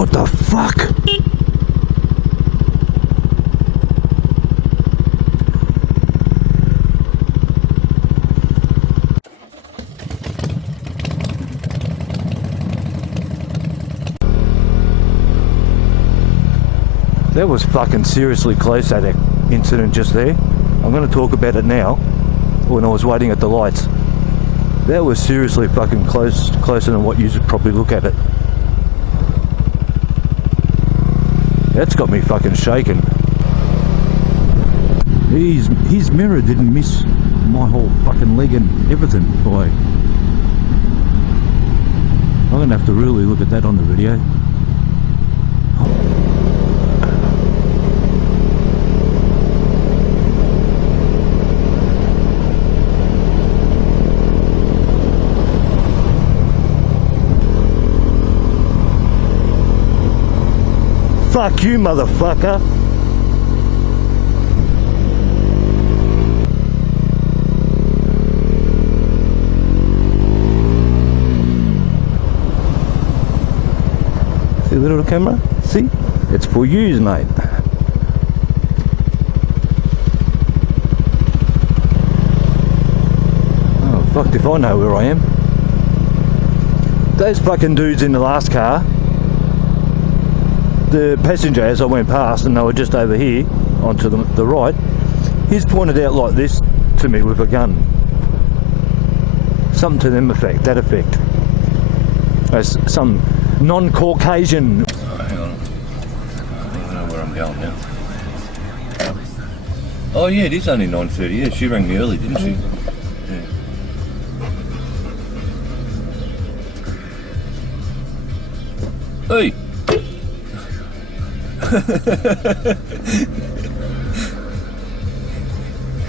What the fuck? That was fucking seriously close, that incident just there. I'm going to talk about it now, when I was waiting at the lights. That was seriously fucking closer than what you should probably look at it. That's got me fucking shaking. His mirror didn't miss my whole fucking leg and everything, boy. I'm going to have to really look at that on the video. Fuck you, motherfucker! See the little camera? See? It's for yous, mate. Oh, fucked if I know where I am. Those fucking dudes in the last car, the passenger, as I went past and they were just over here onto the right, he's pointed out like this to me with a gun. Something to them effect, that effect. As some non-Caucasian. Oh, hang on. I think I know where I'm going now. Oh yeah, it is only 9:30. Yeah, she rang me early, didn't she? Yeah. Hey!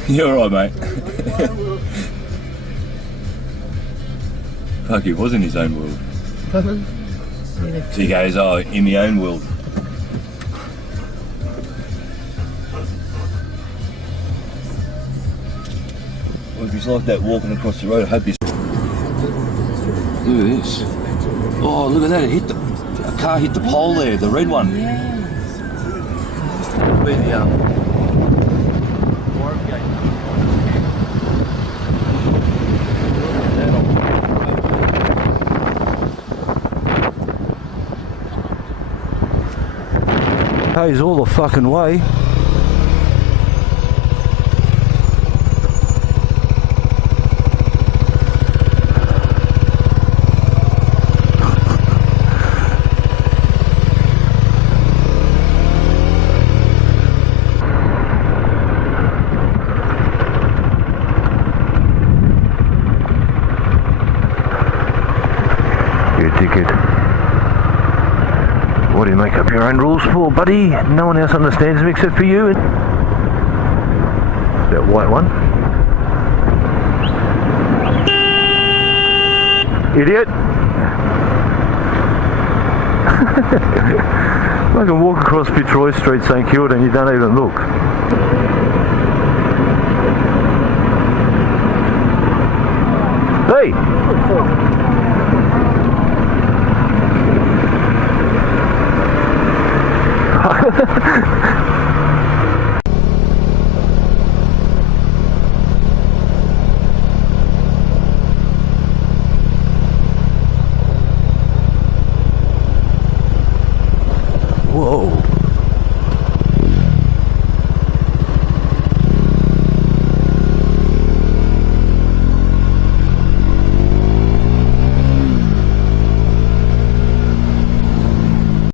You're alright, mate. Fuck, he was in his own world. She goes, oh, in my own world. Well, if he's like that walking across the road, I hope he's... Look at this. Oh, look at that, it hit a car hit the pole there, the red one. Yeah. Where the Pays all the fucking way. What do you make up your own rules for, buddy? No one else understands them except for you. That white one. Idiot! I can walk across Fitzroy Street, St Kilda, and you don't even look. Hey! Whoa.